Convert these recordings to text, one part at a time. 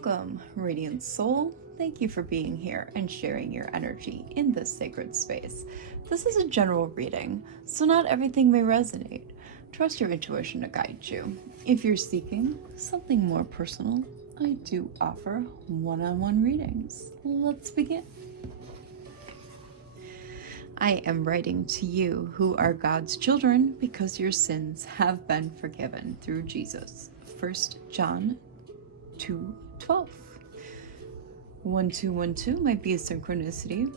Welcome, Radiant Soul. Thank you for being here and sharing your energy in this sacred space. This is a general reading, so not everything may resonate. Trust your intuition to guide you. If you're seeking something more personal, I do offer one-on-one readings. Let's begin. I am writing to you who are God's children because your sins have been forgiven through Jesus. 1 John 2:12. 1212 might be a synchronicity.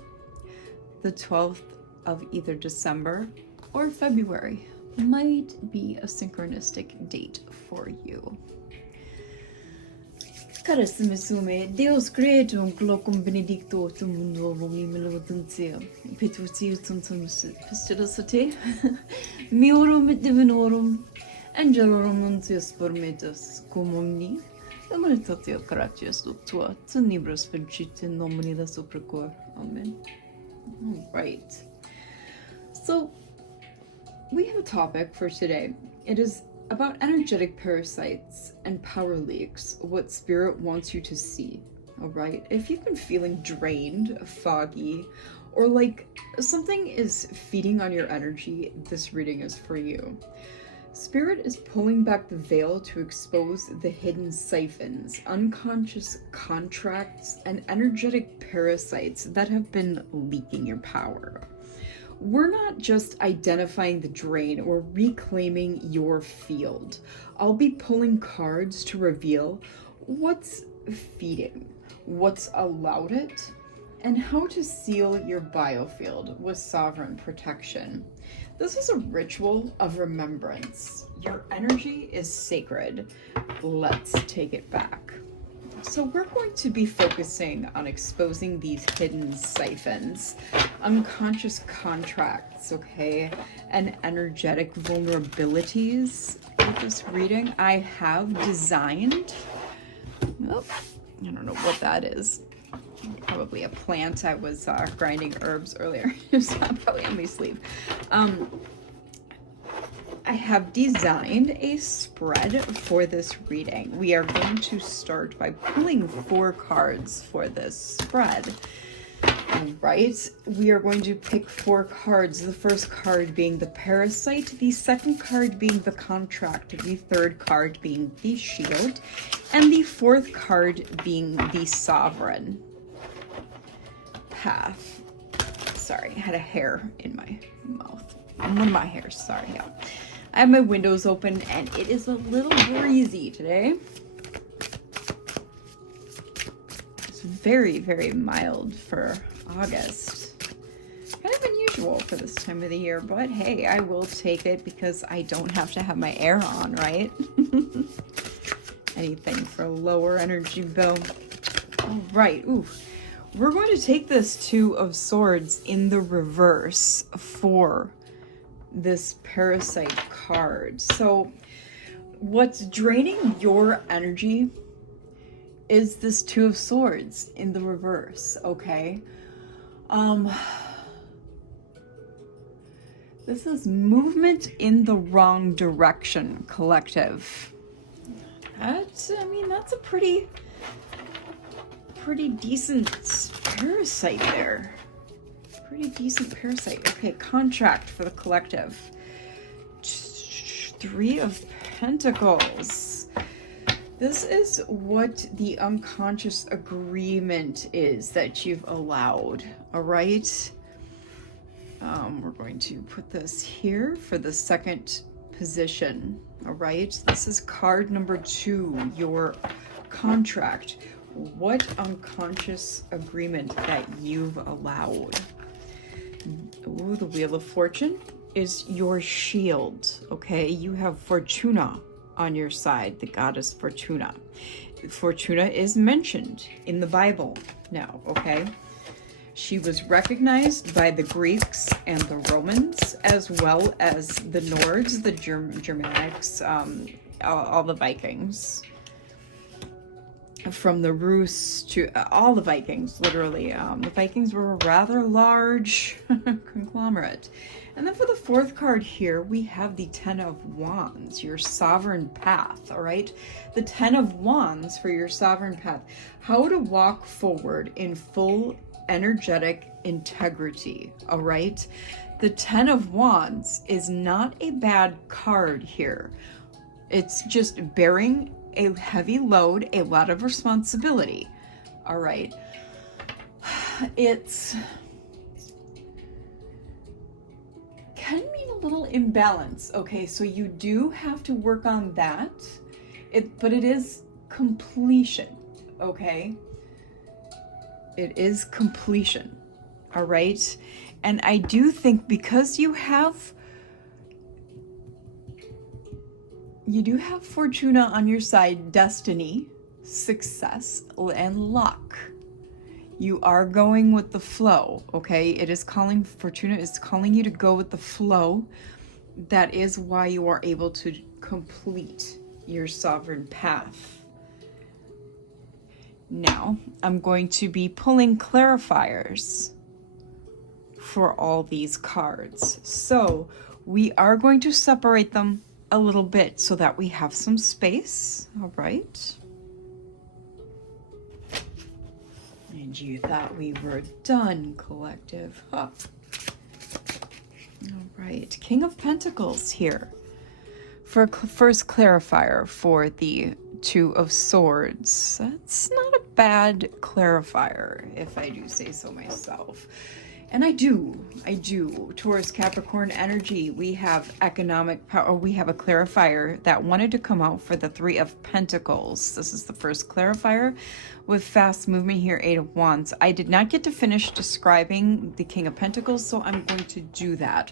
The 12th of either December or February might be a synchronistic date for you. Carissime sume, Deus creatum locum benedictotum mundum melodentia, petutium pistilosate, miorum et divinorum, angelorum nuntius formetus, cum omni, emeritatio gratias tua, tenebras vincit in nomine la supracor. Amen. All right. So, we have a topic for today. It is about energetic parasites and power leaks, what spirit wants you to see. All right. If you've been feeling drained, foggy, or like something is feeding on your energy, this reading is for you. Spirit is pulling back the veil to expose the hidden siphons, unconscious contracts, and energetic parasites that have been leaking your power. We're not just identifying the drain or reclaiming your field. I'll be pulling cards to reveal what's feeding, what's allowed it, and how to seal your biofield with sovereign protection. This is a ritual of remembrance. Your energy is sacred. Let's take it back. So we're going to be focusing on exposing these hidden siphons, unconscious contracts, okay, and energetic vulnerabilities with this reading. I have designed, oh, I don't know what that is. Probably a plant. I was grinding herbs earlier. It's probably on my sleeve. I have designed a spread for this reading. We are going to start by pulling 4 cards for this spread. All right, we are going to pick 4 cards. The first card being the parasite, the second card being the contract, the third card being the shield, and the fourth card being the sovereign path. Sorry, I had a hair in my mouth. One of my hairs, sorry, yeah. I have my windows open and it is a little breezy today. It's very, very mild for August. Kind of unusual for this time of the year, but hey, I will take it because I don't have to have my air on, right? Anything for a lower energy bill. All right, ooh. We're going to take this 2 of Swords in the reverse for this parasite card. So what's draining your energy is this 2 of Swords in the reverse, okay? This is movement in the wrong direction, collective. That's a pretty decent parasite there. Pretty decent parasite. Okay, contract for the collective. 3 of Pentacles. This is what the unconscious agreement is that you've allowed, all right? We're going to put this here for the second position, all right? This is card number 2, your contract. What unconscious agreement that you've allowed? Ooh, the Wheel of Fortune is your shield, okay? You have Fortuna on your side, the goddess Fortuna. Fortuna is mentioned in the Bible now, okay? She was recognized by the Greeks and the Romans, as well as the Nords, the Germanics, all the Vikings. from the Rus to all the Vikings, literally. The Vikings were a rather large conglomerate. And then for the fourth card here, we have the Ten of Wands, your sovereign path, all right? The Ten of Wands for your sovereign path. How to walk forward in full energetic integrity, all right? The Ten of Wands is not a bad card here. It's just bearing a heavy load, a lot of responsibility, all right? It's can mean a little imbalance, okay? So you do have to work on that, but it is completion, okay? It is completion, all right? And I do think because you do have Fortuna on your side, destiny, success, and luck. You are going with the flow, okay? It is calling, Fortuna is calling you to go with the flow. That is why you are able to complete your sovereign path. Now, I'm going to be pulling clarifiers for all these cards. So we are going to separate them a little bit so that we have some space, all right? And you thought we were done, collective. Huh. All right, King of Pentacles here. For first clarifier for the Two of Swords. That's not a bad clarifier, if I do say so myself. And I do. Taurus, Capricorn energy, we have economic power. We have a clarifier that wanted to come out for the Three of Pentacles. This is the first clarifier with fast movement here, Eight of Wands. I did not get to finish describing the King of Pentacles, so I'm going to do that.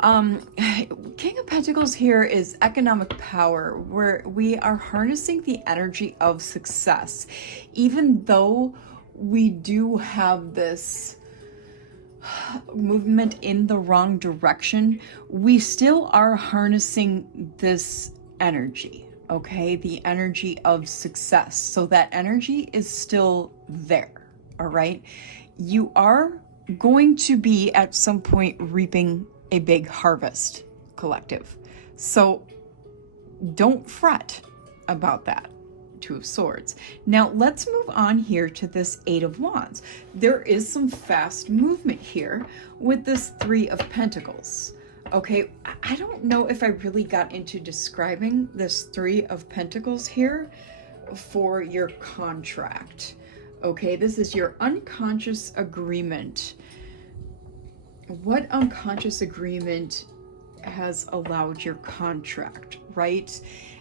King of Pentacles here is economic power, where we are harnessing the energy of success. Even though we do have this movement in the wrong direction, we still are harnessing this energy, okay? The energy of success. So that energy is still there, all right? You are going to be at some point reaping a big harvest, collective. So don't fret about that. Two of Swords. Now let's move on here to this Eight of Wands. There is some fast movement here with this Three of Pentacles. Okay, I don't know if I really got into describing this Three of Pentacles here for your contract. Okay, this is your unconscious agreement. What unconscious agreement has allowed your contract, right?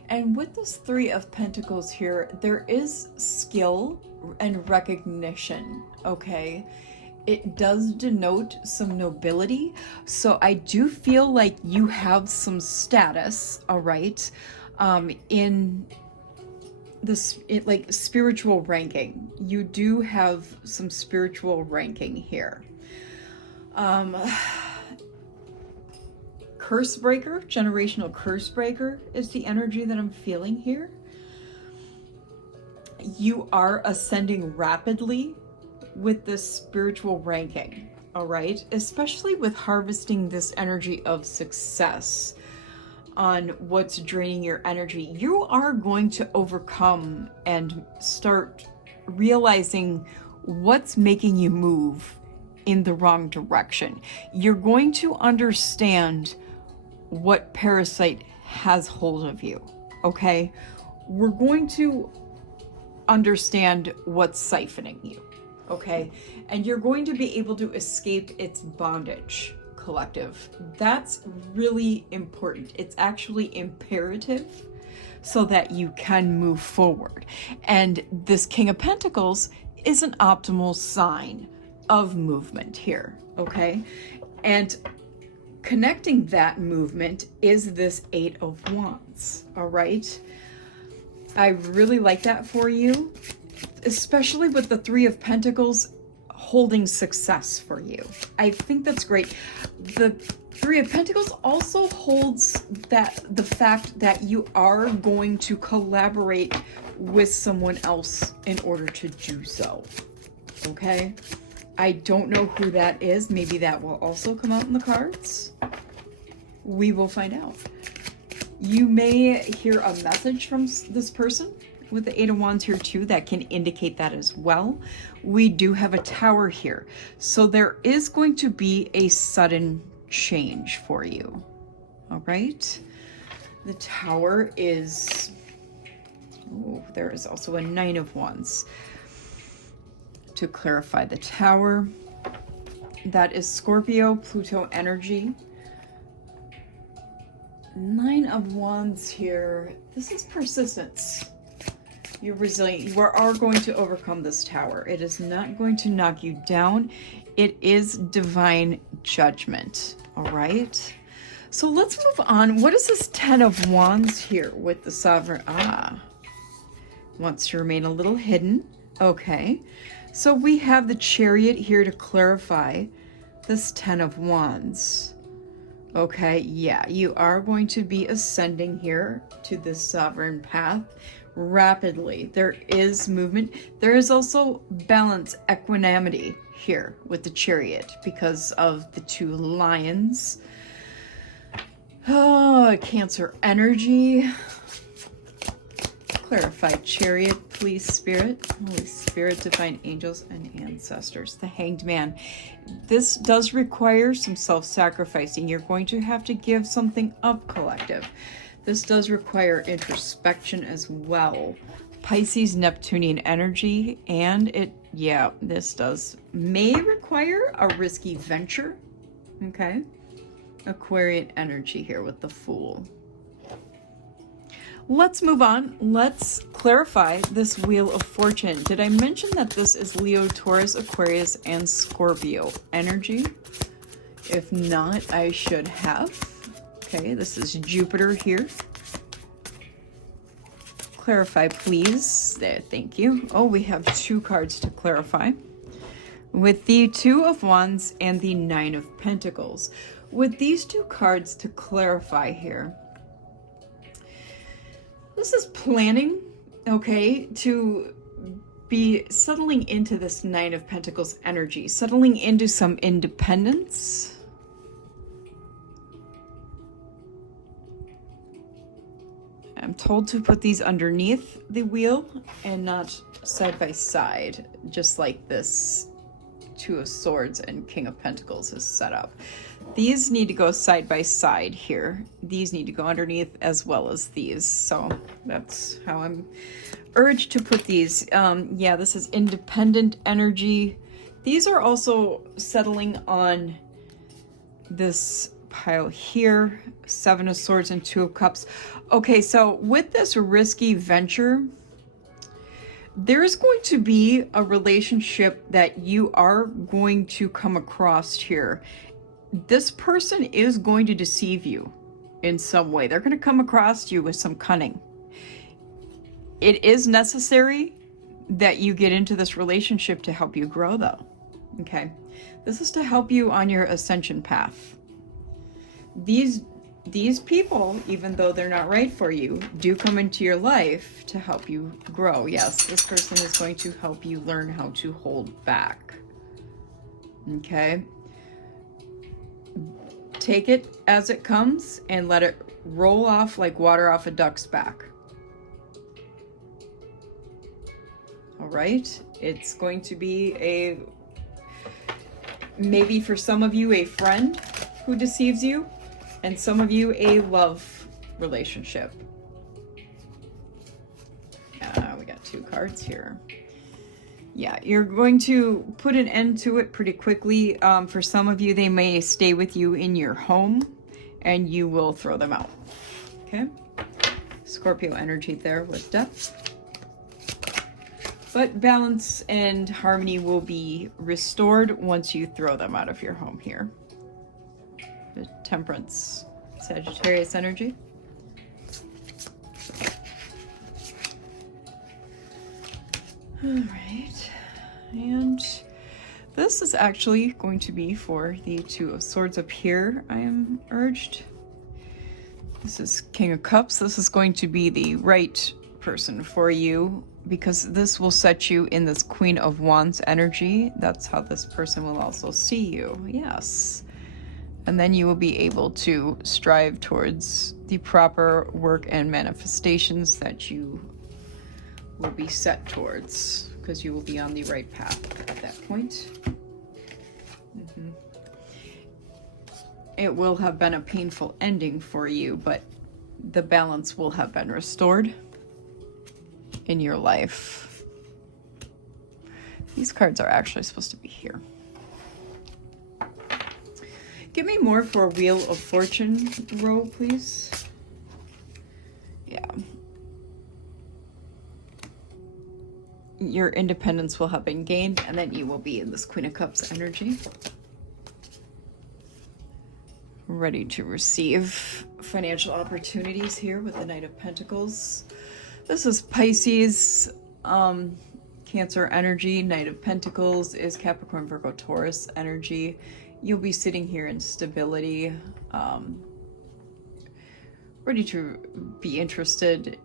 And with this Three of Pentacles here, there is skill and recognition, okay? It does denote some nobility. So I do feel like you have some status, all right, in this, like spiritual ranking. You do have some spiritual ranking here. Curse breaker, generational curse breaker is the energy that I'm feeling here. You are ascending rapidly with this spiritual ranking, all right? Especially with harvesting this energy of success on what's draining your energy. You are going to overcome and start realizing what's making you move in the wrong direction. You're going to understand what parasite has hold of you, okay? We're going to understand what's siphoning you, okay? And you're going to be able to escape its bondage, collective. That's really important. It's actually imperative so that you can move forward. And this King of Pentacles is an optimal sign of movement here, okay? And connecting that movement is this Eight of Wands, all right? I really like that for you, especially with the Three of Pentacles holding success for you. I think that's great. The Three of Pentacles also holds that the fact that you are going to collaborate with someone else in order to do so. Okay? I don't know who that is. Maybe that will also come out in the cards. We will find out. You may hear a message from this person with the Eight of Wands here too that can indicate that as well. We do have a Tower here. So there is going to be a sudden change for you. All right? The Tower is... oh, there is also a Nine of Wands. To clarify the Tower, that is Scorpio, Pluto energy. Nine of Wands here. This is persistence. You're resilient. You are going to overcome this Tower. It is not going to knock you down. It is divine judgment. All right. So let's move on. What is this Ten of Wands here with the Sovereign? Wants to remain a little hidden. Okay. So we have the Chariot here to clarify this Ten of Wands. Okay, yeah, you are going to be ascending here to this sovereign path rapidly. There is movement. There is also balance, equanimity here with the Chariot because of the two lions. Oh, Cancer energy. Clarify Chariot, please, Spirit. Holy Spirit, divine angels and ancestors. The Hanged Man. This does require some self-sacrificing. You're going to have to give something up, collective. This does require introspection as well. Pisces, Neptunian energy, and this may require a risky venture. Okay. Aquarian energy here with the Fool. Let's move on. Let's clarify this Wheel of Fortune. Did I mention that this is Leo, Taurus, Aquarius, and Scorpio energy? If not, I should have. Okay, this is Jupiter here. Clarify, please. There, thank you. Oh, we have two cards to clarify. With the Two of Wands and the Nine of Pentacles. With these two cards to clarify here, this is planning, okay, to be settling into this Nine of Pentacles energy, settling into some independence. I'm told to put these underneath the wheel and not side by side, just like this Two of Swords and King of Pentacles is set up. These need to go side by side here. These need to go underneath as well as these. So that's how I'm urged to put these. Yeah, this is independent energy. These are also settling on this pile here. Seven of Swords and Two of Cups. Okay, so with this risky venture, there's going to be a relationship that you are going to come across here. This person is going to deceive you in some way. They're going to come across you with some cunning. It is necessary that you get into this relationship to help you grow, though. Okay? This is to help you on your ascension path. These people, even though they're not right for you, do come into your life to help you grow. Yes, this person is going to help you learn how to hold back. Okay? Take it as it comes and let it roll off like water off a duck's back. All right? It's going to be maybe for some of you, a friend who deceives you, and some of you, a love relationship. We got two cards here. Yeah, you're going to put an end to it pretty quickly. For some of you, they may stay with you in your home, and you will throw them out. Okay? Scorpio energy there with Death. But balance and harmony will be restored once you throw them out of your home here. The Temperance, Sagittarius energy. All right, and this is actually going to be for the Two of Swords up here, I am urged. This is King of Cups. This is going to be the right person for you, because this will set you in this Queen of Wands energy. That's how this person will also see you. Yes. And then you will be able to strive towards the proper work and manifestations that you will be set towards, because you will be on the right path at that point. It will have been a painful ending for you, but the balance will have been restored in your life. These cards are actually supposed to be here. Give me more for Wheel of Fortune row, please. Yeah. Your independence will have been gained, and then you will be in this Queen of Cups energy. Ready to receive financial opportunities here with the Knight of Pentacles. This is Pisces, Cancer energy. Knight of Pentacles is Capricorn, Virgo, Taurus energy. You'll be sitting here in stability, ready to be interested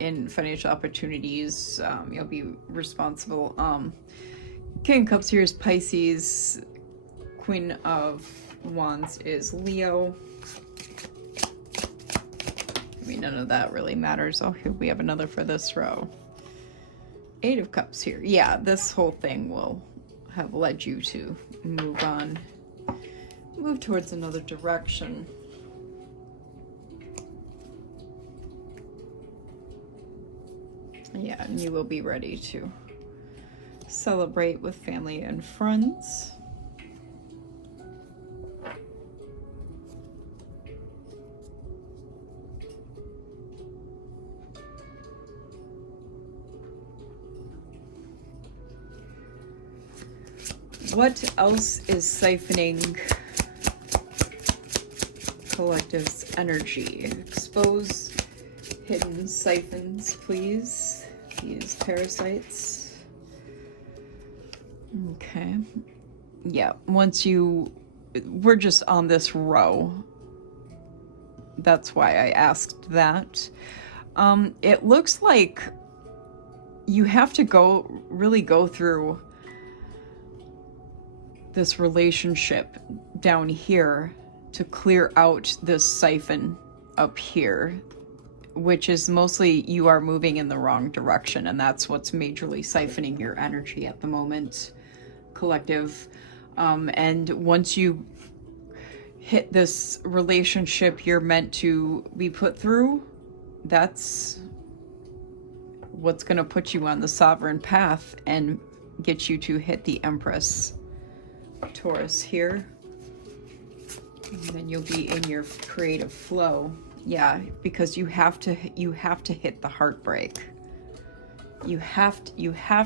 in financial opportunities. You'll be responsible. King of Cups here is Pisces. Queen of Wands is Leo. I mean, none of that really matters. Oh, here we have another for this row. Eight of Cups here. Yeah, this whole thing will have led you to move on, move towards another direction. Yeah, and you will be ready to celebrate with family and friends. What else is siphoning collective's energy? Expose hidden siphons, please. These parasites. Okay. Yeah, we're just on this row. That's why I asked that. It looks like you have to really go through this relationship down here to clear out this siphon up here, which is mostly you are moving in the wrong direction, and that's what's majorly siphoning your energy at the moment, collective. And once you hit this relationship you're meant to be put through, that's what's going to put you on the sovereign path and get you to hit the Empress Taurus here, and then you'll be in your creative flow. Yeah, because you have to hit the heartbreak. You have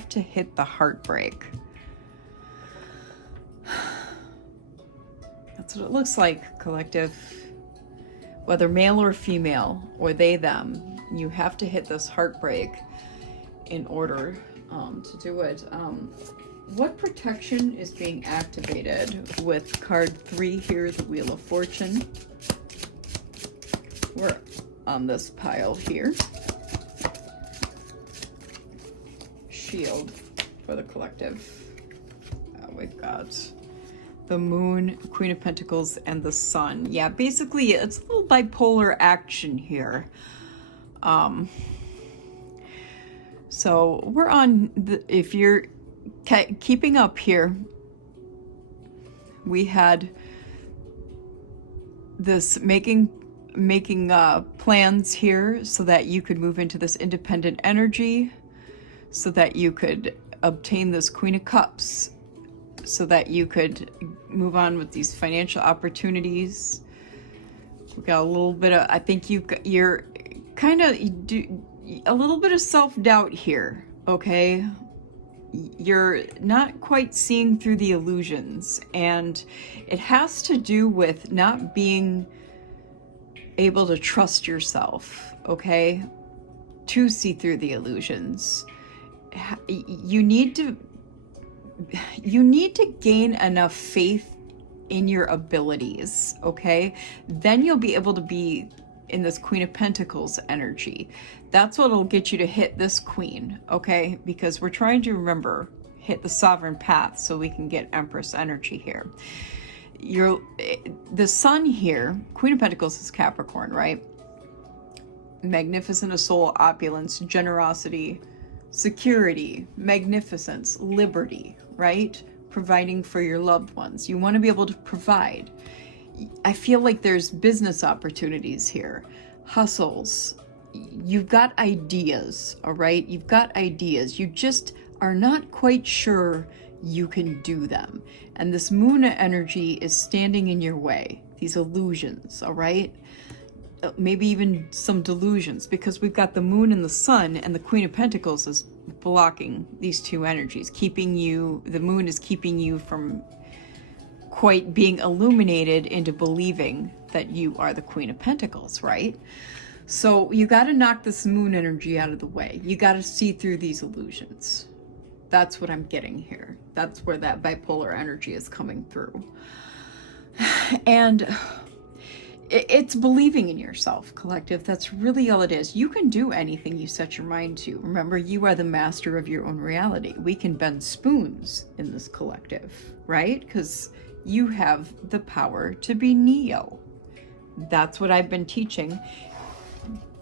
to hit the heartbreak. That's what it looks like, collective. Whether male or female, or they, them, you have to hit this heartbreak in order to do it. What protection is being activated with card 3 here, the Wheel of Fortune? We're on this pile here. Shield for the collective. We've got the Moon, Queen of Pentacles, and the Sun. Yeah, basically it's a little bipolar action here. So we're on if you're keeping up here, we had this making plans here so that you could move into this independent energy, so that you could obtain this Queen of Cups, so that you could move on with these financial opportunities. We got a little bit of, I think you're kind of a little bit of self-doubt here, okay? You're not quite seeing through the illusions, and it has to do with not being able to trust yourself, okay, to see through the illusions. You need to gain enough faith in your abilities, okay? Then you'll be able to be in this Queen of Pentacles energy. That's what'll get you to hit this queen, okay? Because we're trying to remember, hit the sovereign path so we can get Empress energy here. The sun here, Queen of Pentacles is Capricorn, right? Magnificent of soul, opulence, generosity, security, magnificence, liberty, right? Providing for your loved ones. You want to be able to provide. I feel like there's business opportunities here, hustles. You've got ideas, all right? You've got ideas. You just are not quite sure you can do them. And this moon energy is standing in your way. These illusions, all right? Maybe even some delusions, because we've got the moon and the sun, and the Queen of Pentacles is blocking these two energies, keeping you, the moon is keeping you from quite being illuminated into believing that you are the Queen of Pentacles, right? So you got to knock this moon energy out of the way. You got to see through these illusions. That's what I'm getting here. That's where that bipolar energy is coming through. And it's believing in yourself, collective. That's really all it is. You can do anything you set your mind to. Remember, you are the master of your own reality. We can bend spoons in this collective, right? Because you have the power to be Neo. That's what I've been teaching.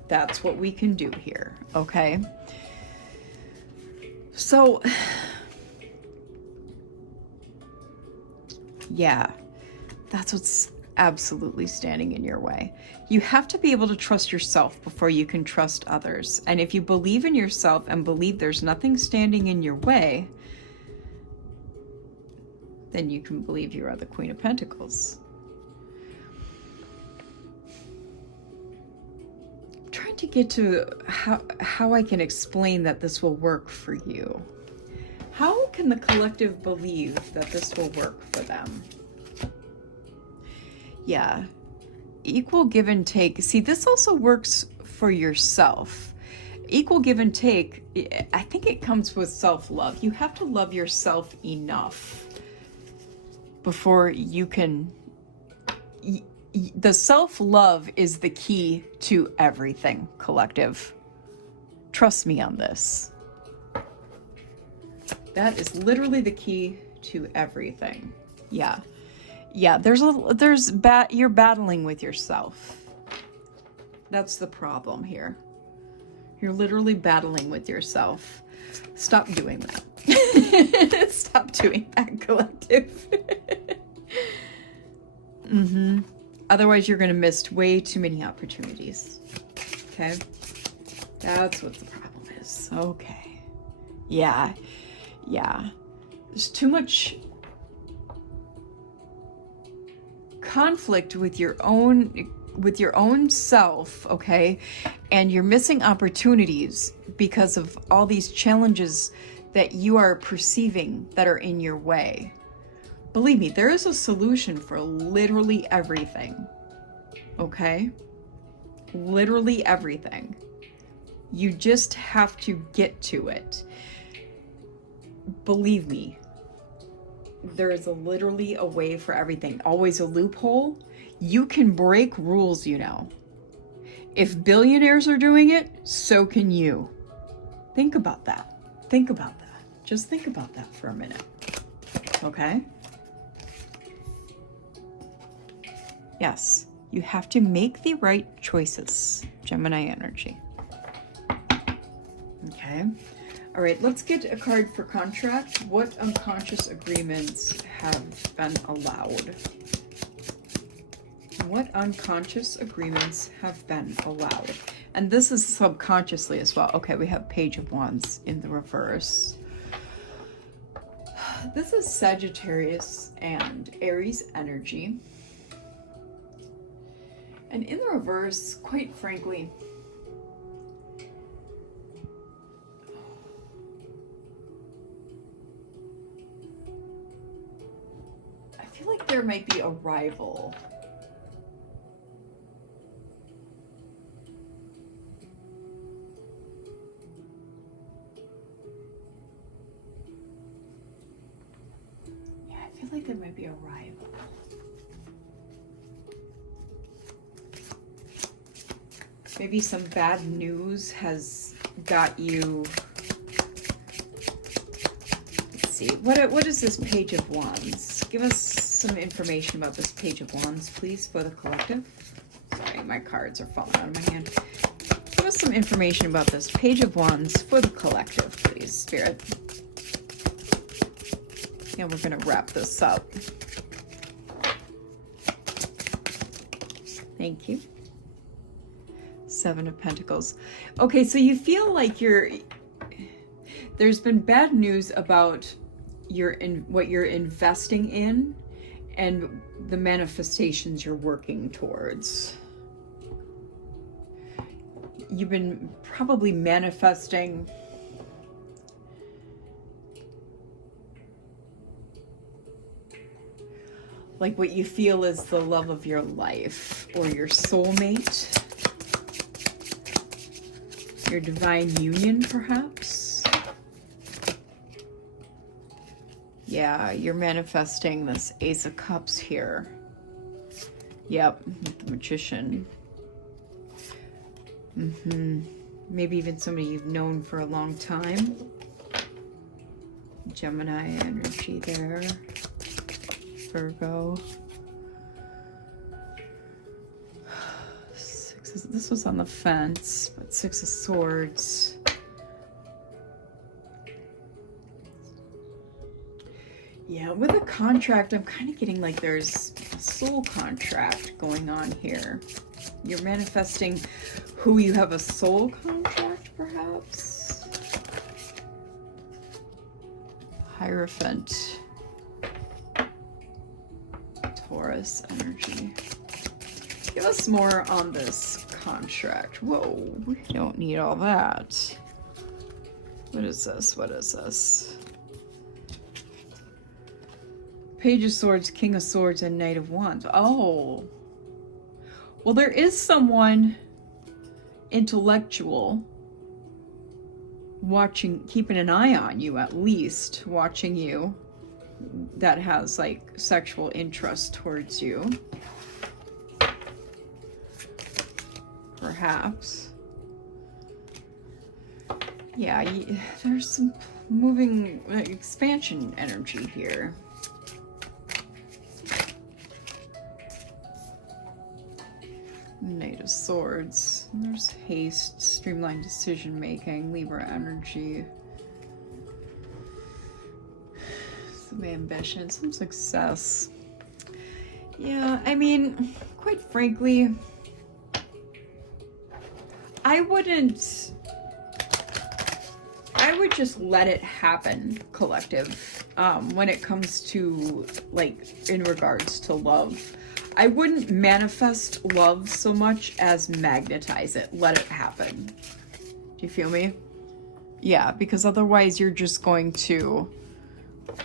That's what we can do here, okay? So, yeah, that's what's absolutely standing in your way. You have to be able to trust yourself before you can trust others. And if you believe in yourself and believe there's nothing standing in your way, then you can believe you are the Queen of Pentacles. I'm trying to get to how I can explain that this will work for you. How can the collective believe that this will work for them? Yeah, equal give and take. See, this also works for yourself. Equal give and take, I think it comes with self-love. You have to love yourself enough before you can... The self-love is the key to everything, collective. Trust me on this. That is literally the key to everything. Yeah. Yeah, you're battling with yourself. That's the problem here. You're literally battling with yourself. Stop doing that. Stop doing that, collective. Otherwise, you're going to miss way too many opportunities. Okay? That's what the problem is. Okay. Yeah. Yeah. There's too much conflict with your own self, okay? And you're missing opportunities because of all these challenges that you are perceiving that are in your way. Believe me, there is a solution for literally everything, okay? Literally everything. You just have to get to it. Believe me, there is literally a way for everything. Always a loophole. You can break rules, you know. If billionaires are doing it, so can you. Think about that. Think about that. Just think about that for a minute. Okay? Yes, you have to make the right choices. Gemini energy. Okay. All right, let's get a card for contract. What unconscious agreements have been allowed? What unconscious agreements have been allowed? And this is subconsciously as well. Okay, we have Page of Wands in the reverse. This is Sagittarius and Aries energy. And in the reverse, quite frankly, I feel like there might be a rival. Yeah, I feel like there might be a rival. Maybe some bad news has got you. Let's see. What is this Page of Wands? Give us some information about this Page of Wands, please, for the collective. Sorry, my cards are falling out of my hand. Give us some information about this Page of Wands for the collective, please, Spirit. And we're going to wrap this up. Thank you. Seven of Pentacles. Okay, so you feel like there's been bad news about what you're investing in and the manifestations you're working towards. You've been probably manifesting like what you feel is the love of your life or your soulmate, your divine union, perhaps. Yeah, you're manifesting this Ace of Cups here. Yep, the Magician. Maybe even somebody you've known for a long time. Gemini energy there. Virgo. This was on the fence, but Six of Swords. Yeah, with a contract, I'm kind of getting like there's a soul contract going on here. You're manifesting who you have a soul contract, perhaps? Hierophant. Taurus energy. Give us more on this contract. Whoa, we don't need all that. What is this? What is this? Page of Swords, King of Swords, and Knight of Wands. Oh. Well, there is someone intellectual watching, keeping an eye on you, at least watching you, that has like sexual interest towards you. Perhaps. Yeah, there's some moving expansion energy here. Knight of Swords. There's haste, streamlined decision making, Libra energy. Some ambition, some success. Yeah, I mean, quite frankly, I would just let it happen, collective, when it comes to, like, in regards to love. I wouldn't manifest love so much as magnetize it. Let it happen. Do you feel me? Yeah, because otherwise you're just going to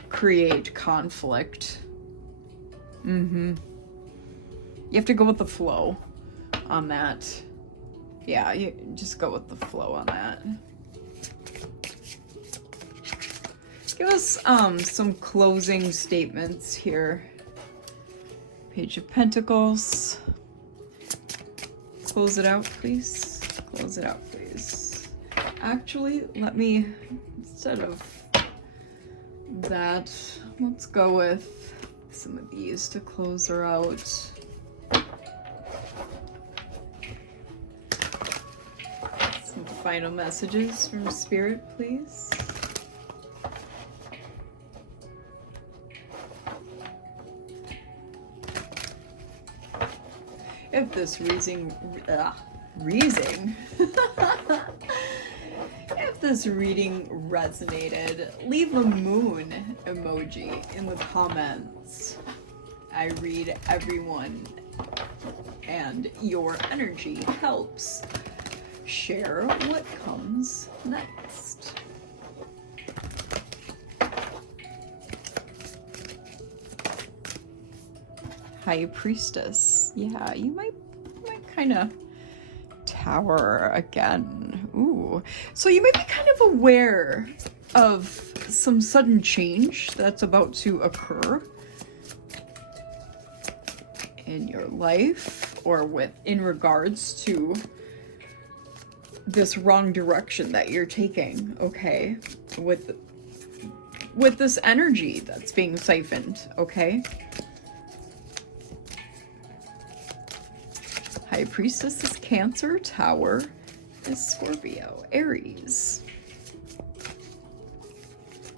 create conflict. You have to go with the flow on that. Yeah, you just go with the flow on that. Give us some closing statements here. Page of Pentacles. Close it out, please. Close it out, please. Actually, let me, instead of that, let's go with some of these to close her out. Some final messages from Spirit, please. If this if this reading resonated, leave a moon emoji in the comments. I read everyone, and your energy helps share what comes next. High Priestess. Yeah, you might kind of tower again. Ooh. So you might be kind of aware of some sudden change that's about to occur in your life, or in regards to this wrong direction that you're taking, okay? With this energy that's being siphoned, okay? High Priestess is Cancer, Tower is Scorpio, Aries.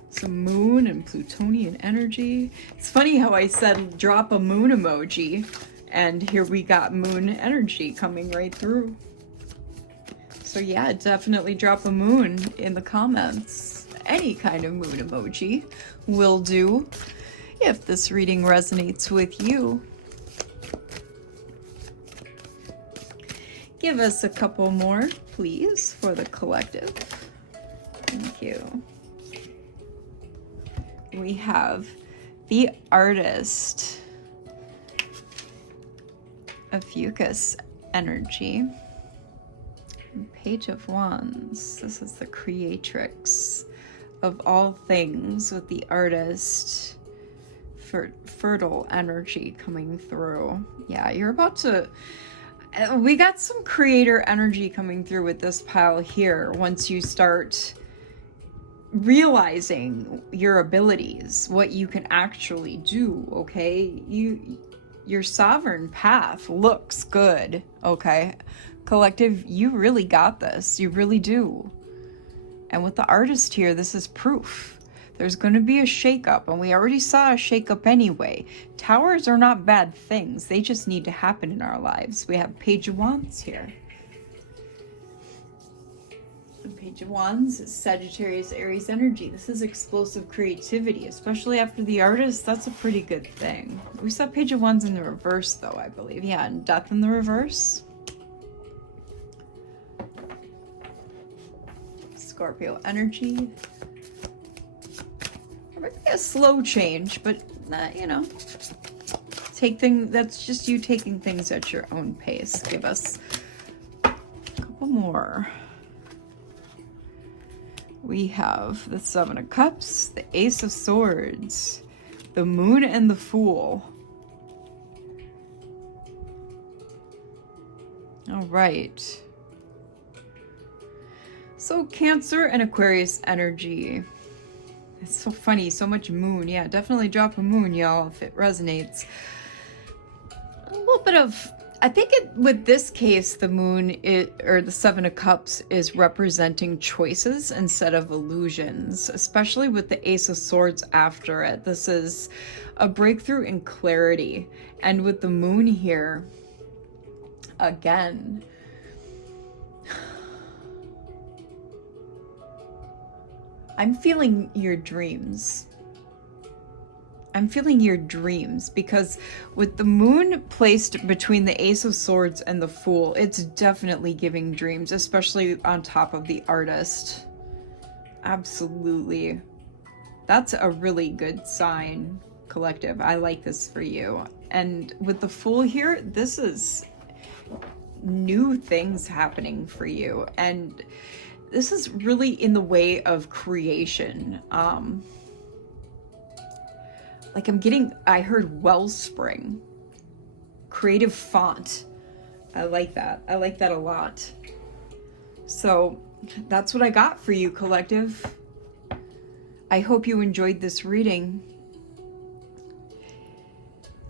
Some moon and Plutonian energy. It's funny how I said drop a moon emoji, and here we got moon energy coming right through. So yeah, definitely drop a moon in the comments. Any kind of moon emoji will do if this reading resonates with you. Give us a couple more, please, for the collective. Thank you. We have the Artist of Fucus energy. Page of Wands. This is the creatrix of all things with the Artist. Fertile energy coming through. Yeah, you're about to... We got some creator energy coming through with this pile here once you start realizing your abilities, what you can actually do, okay? Your sovereign path looks good, okay? Collective, you really got this. You really do. And with the Artist here, this is proof. There's going to be a shakeup, and we already saw a shakeup anyway. Towers are not bad things. They just need to happen in our lives. We have Page of Wands here. The Page of Wands is Sagittarius, Aries energy. This is explosive creativity, especially after the Artist. That's a pretty good thing. We saw Page of Wands in the reverse, though, I believe. Yeah, and Death in the reverse. Scorpio energy. Maybe a slow change, but you know, that's just you taking things at your own pace. Give us a couple more. We have the Seven of Cups, the Ace of Swords, the Moon and the Fool. All right. So Cancer and Aquarius energy. It's so funny, so much moon. Yeah, definitely drop a moon, y'all, if it resonates. A little bit of, I think with this case, the moon, or the Seven of Cups, is representing choices instead of illusions, especially with the Ace of Swords after it. This is a breakthrough in clarity. And with the moon here, again, I'm feeling your dreams. I'm feeling your dreams because with the moon placed between the Ace of Swords and the Fool, it's definitely giving dreams, especially on top of the Artist. Absolutely. That's a really good sign, collective. I like this for you. And with the Fool here, this is new things happening for you. And this is really in the way of creation. Like I heard wellspring, creative font. I like that. I like that a lot. So that's what I got for you, collective. I hope you enjoyed this reading.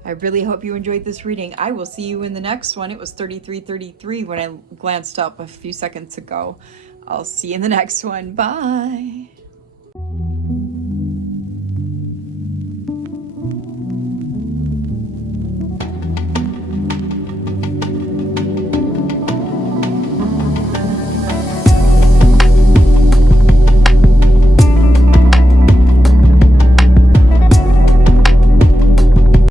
I really hope you enjoyed this reading. I will see you in the next one. It was 33:33 when I glanced up a few seconds ago. I'll see you in the next one. Bye.